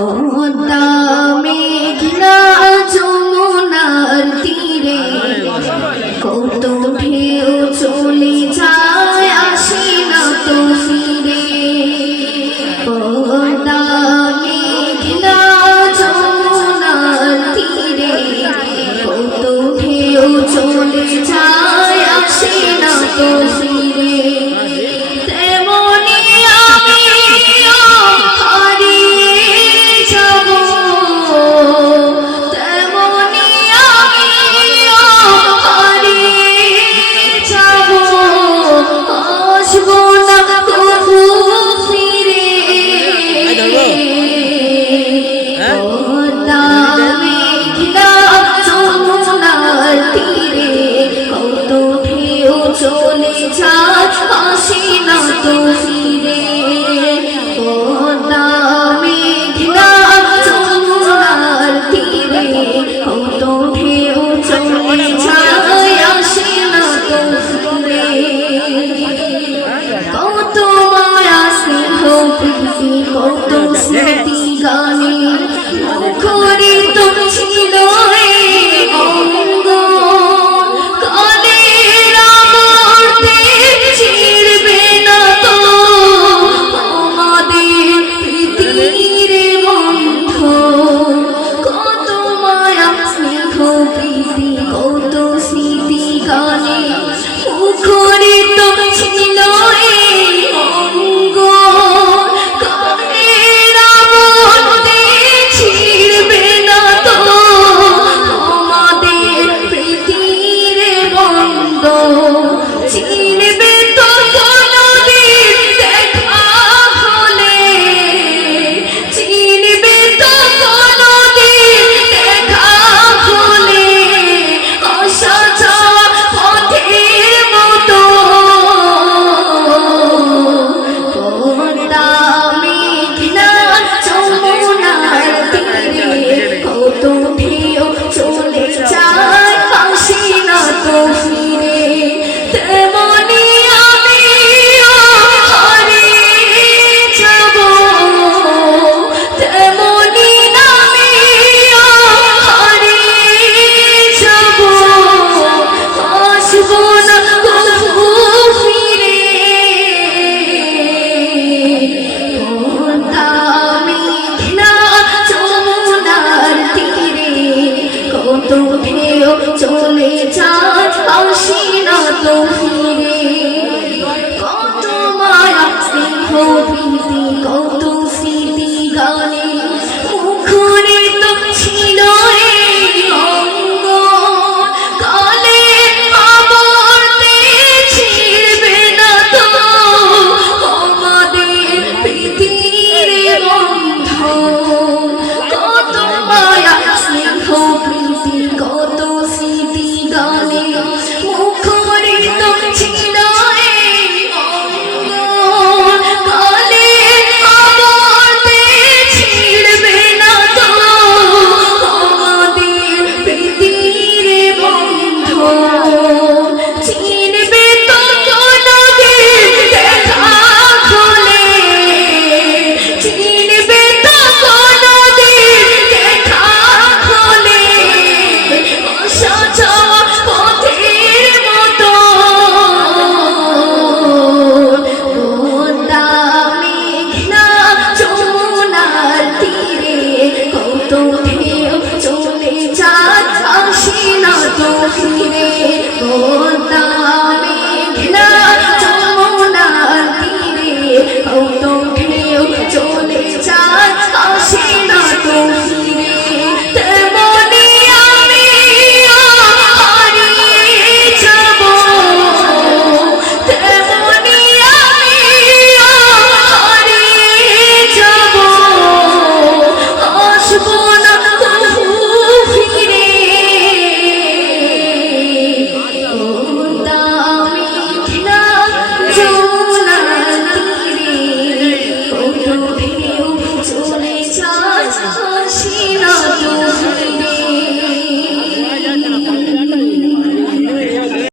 Oh. প্রীতি কত স্মৃতি গানে মুখরিত ছিল 和我。Thank you.